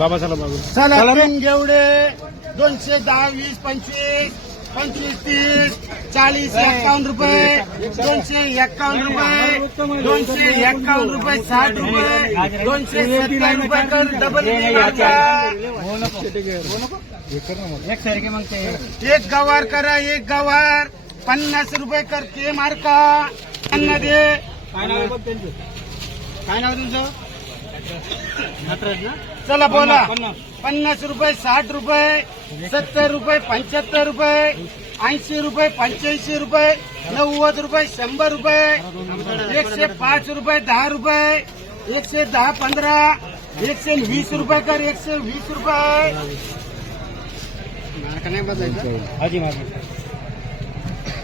बाबासाहेब चला घेवडे 210 20 25 25 30 40 51 रुपये 251 रुपये 251 रुपये 60 रुपये 270 रुपये कर डबल एक गवार करा एक गवार 50 रुपये कर के मार्का त्यांना दे काय नाव तुमचं चला बोला 50 रुपये 60 रुपये 70 रुपये 75 रुपये 80 रुपये 85 रुपये 90 रुपये 100 रुपये 105 रुपये 10 रुपये 110 15 120 रुपये कर 120 रुपये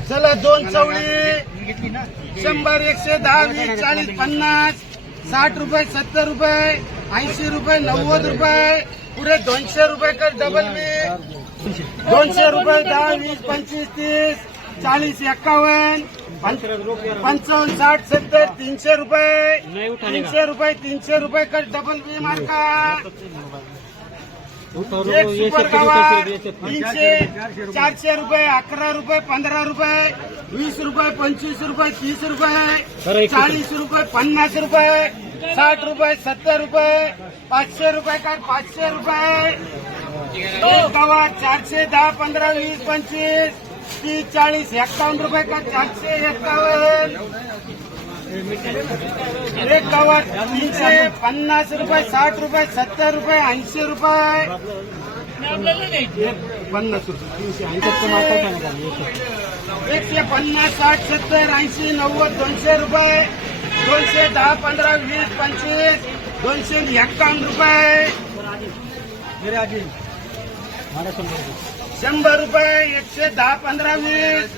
चला 2 चवळी 100 110 20 40 50 60 रुपये 70 रुपये 80 रुपये 90 रुपये पुढे 200 रुपये कर डबल बी 200 रुपये 10 20 25 30 40 51 55 60 70 300 रुपये 300 रुपये कर डबल बी मार्का एक सुपर गवार 300 400 रुपये 11 रुपये 15 रुपये 20 रुपये 25 रुपये 30 रुपये 40 रुपये 50 रुपये 60 रुपये 70 रुपये 500 रुपये का 500 रुपये गवार 410 15 20 25 30 40 51 रुपये का 451 एक गवार 350 रुपये 60 रुपये 70 रुपये 80 रुपये 50 रुपये 150 60 70 80 90 200 रुपये 210 15 20 25 251 रुपये 100 रुपये 110 15 20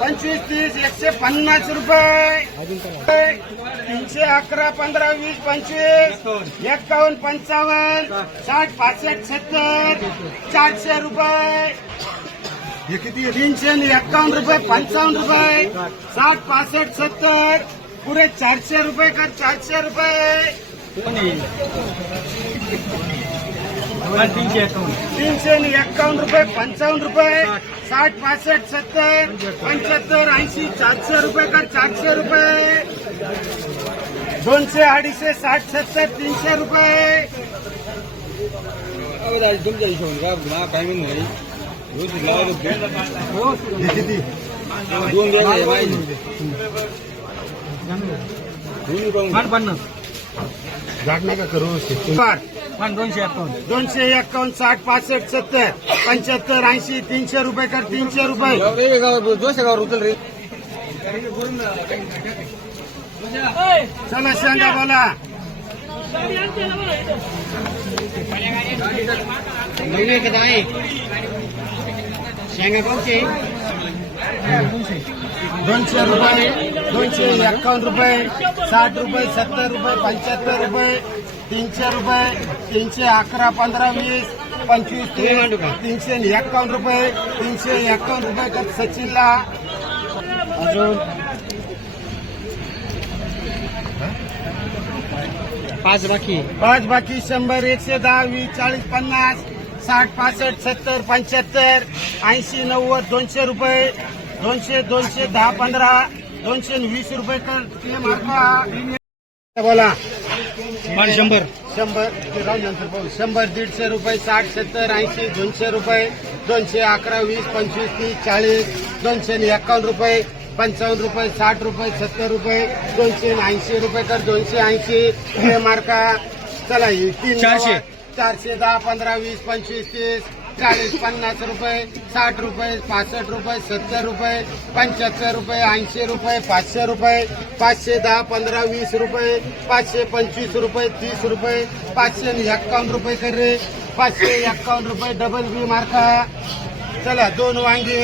25 30 150 रुपये 311 15 20 25 51 55 60 65 70 400 रुपये 351 रुपये 55 रुपये 60 65 70 पुरे 400 रुपये कर 400 रुपये 351 रुपये 55 रुपये 60 65 70 75 80 400 रुपये कर 400 रुपये 200 250 60 70 300 रुपये तुमच्या हिशोबाने काय म्हणून नका करू 251 60 65 70 75 80 300 रुपये कर 300 रुपये चला शेंगा बोला शेंगा कोणते 200 रुपये 251 रुपये 60 रुपये 70 रुपये 75 रुपये 300 रुपये 311 15 20 25 351 रुपये 351 रुपये कर सचिनला अजून 5 बाकी 100 110 20 40 50 60 65 70 75 80 90 200 रुपये 200 10 15 220 रुपये कर मार्का बोला 100 150 रुपये 60 70 80 200 रुपये 211 20 25 30 40 251 रुपये 55 रुपये 60 रुपये 70 रुपये 280 रुपये कर 280 मार्का चला 410 15 20 25 30 40 50 रुपये 60 रुपये 65 रुपये 70 रुपये 75 रुपये 80 रुपये 500 रुपये 510 15 20 रुपये 525 रुपये 30 रुपये 551 रुपये कर रे 551 रुपये डबल बी मार्का चला 2 वांगे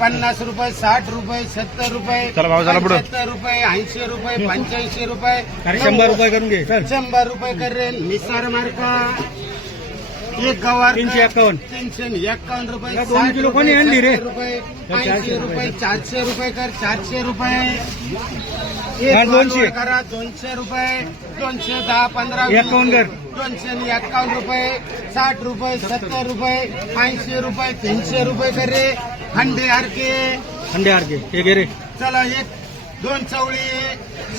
50 रुपये 60 रुपये 70 रुपये 75 रुपये 80 रुपये 85 रुपये 100 रुपये करून घे 100 रुपये कर रे निसार मार्का एक गवार 351 रुपये 2 किलो कोणी आणली रे 80 रुपये 400 रुपये कर 400 रुपये एक हा, 200. मालवण करा 200 रुपये, 210, 15, 51 कर. 251 रुपये, 60 रुपये, 70 रुपये, 80 रुपये, 300 रुपये कर रे. हंडे हरके अंडे हार के हे घे रे. चला एक 2 चवळी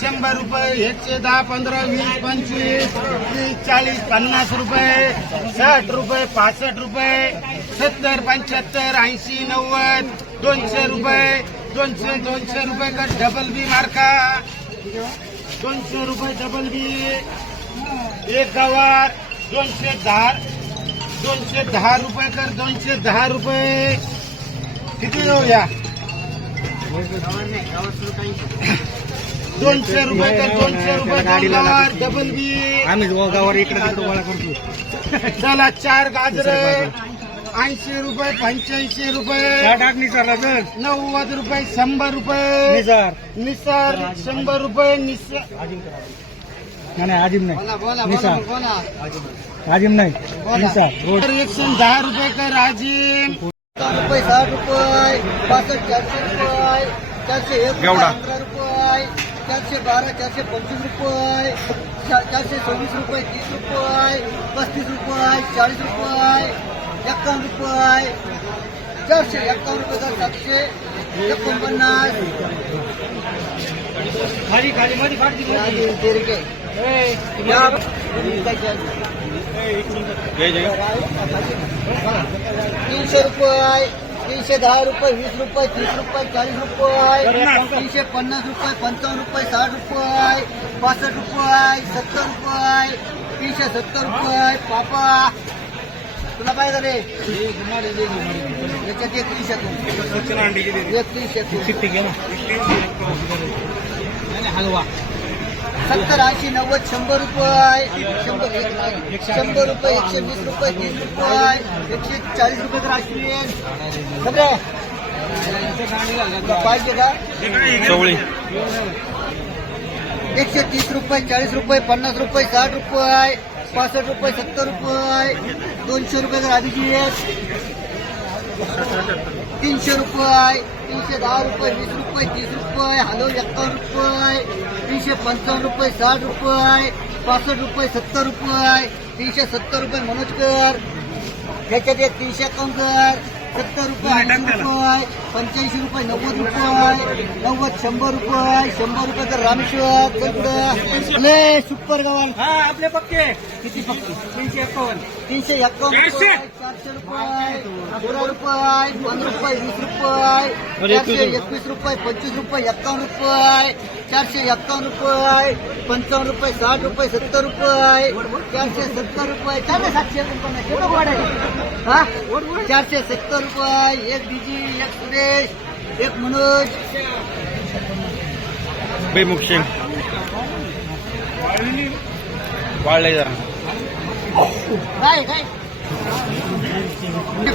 100 रुपये, 110, 15, 20, 25, 30, 40, 50 रुपये, 60 रुपये, 65 रुपये, 70, 75, 80, 90, 200 रुपये, 200 रुपये का डबल बी मार्का 200 रुपये डबल बी. एक गवार 210 रुपये कर 210 रुपये. किती देऊया 200 रुपये तर 200 रुपये गवार डबल बी. आम्ही गावावर इकडे तिकडे गोळा करतो. चला 4 गाजर 80 रुपये, 85 रुपये, टाक निसारला सर. 90 रुपये, 100 रुपये, निसार निसार 100 रुपये, निसार नाही आजिम नाही. निसार आजिम नाही निसार रोड. 110 रुपये कर राजीम. रुपये 60 रुपये 65 400 रुपये 401 एवढा. 15 रुपये 412 425 रुपये 426 रुपये 30 रुपये 35 रुपये 40 रुपये 51 रुपये 451 रुपये का 749 खाली खाली मध्ये काढती. तीनशे रुपये 310 रुपये 20 रुपये 30 रुपये 40 रुपये 350 रुपये 55 रुपये 60 रुपये 65 रुपये 70 रुपये 370 रुपये. पापा तुला पाहिजे रे याच्यात 31 हलवा 70 80 90 100 रुपये 100 रुपये 120 रुपये 30 रुपये 140 रुपये तर राष्ट्रीय सगळं पाहिजे का चवळी 130 रुपये 40 रुपये 50 रुपये 60 रुपये 65 रुपये 70 रुपये 200 रुपये तर अभिजित 300 रुपये 310 रुपये 20 रुपये 30 रुपये हॅलो 51 रुपये 355 रुपये 60 रुपये 65 रुपये 70 रुपये 370 रुपये मनोजकर त्याच्यात एक 351 कर 70 रुपये 80 रुपये 85 रुपये 90 रुपये 90 100 रुपये 100 रुपये तर रामेश्वर ले सुपर गव्हाण हा आपले पक्के किती पक्की 351. 351 रुपये 400 रुपये 11 रुपये 5 रुपये 20 रुपये 421 रुपये 25 रुपये 51 रुपये 451 रुपये 55 रुपये 60 रुपये 70 रुपये 470 रुपये 750 रुपये हा 470 रुपये. एक डीजी एक सुरेश एक मनोज बेमुक्षिंग वाढलंय जरा. काय काय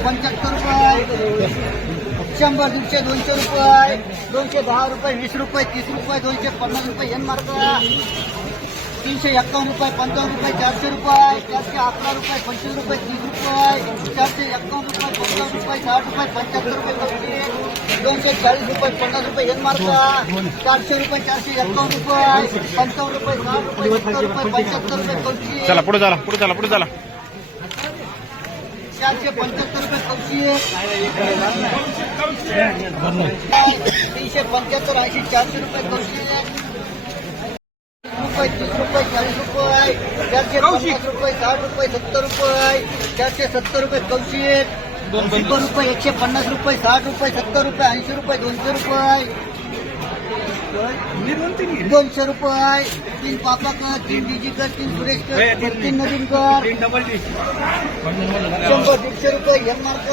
75 रुपये 100 150 200 रुपये 210 रुपये 20 रुपये 30 रुपये 250 रुपये एन मार्क 351 रुपये 55 रुपये 400 रुपये 411 रुपये 25 रुपये 30 रुपये 451 रुपये 55 रुपये 60 रुपये 75 रुपये 240 रुपये 50 रुपये एन मार्क 400 रुपये 451 रुपये 55 रुपये 60 रुपये 70 रुपये 75 रुपये 25 चला पुढे झाला 475 रुपये 375 80 400 रुपये 30 रुपये 40 रुपये 450 रुपये 60 रुपये 70 रुपये 470 रुपये 100 रुपये 150 रुपये 60 रुपये 70 रुपये 80 रुपये 200 रुपये 200 रुपये 3 पापाकर 3 डीजीकर 3 सुरेशकर 3 नवीनकर 100 150 रुपये एम मार्क